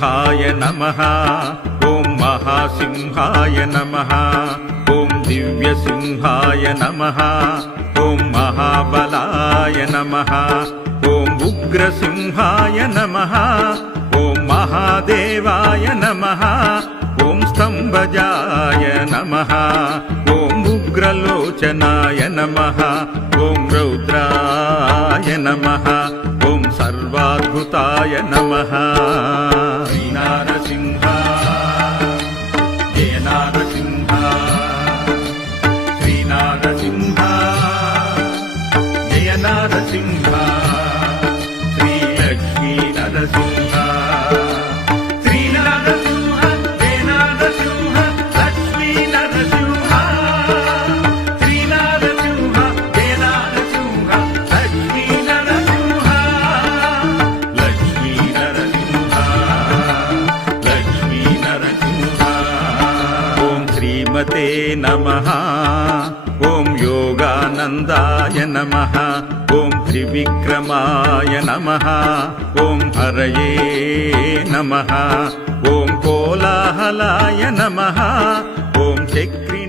सिंहाय नमः ॐ महासिंहाय नमः ॐ दिव्यसिंहाय नमः ॐ महाबलाय नमः ॐ उग्रसिंहाय नमः ॐ महादेवाय नमः ॐ स्तंभजाय नमः ॐ उग्रलोचनाय नमः ॐ रौद्राय नमः ॐ सर्वाद्भुताय नमः। श्रीनारसिंह जय नारसिंह श्रीनारसिंह जय नारसिंह श्रीलक्ष्मी नरसिंह श्रीनारसिंह जय नारसिंह लक्ष्मी नरसिंह श्रीनारसिंह जय नारसिंह लक्ष्मी नरसिंह लक्ष्मी नरसिंह लक्ष्मी नरसिंह। ॐ श्रीमते नमः ॐ योगानन्दाय नमः ॐ त्रिविक्रमाय नमः ॐ हरये नमः ॐ कोलाहलाय नमः ॐ चक्री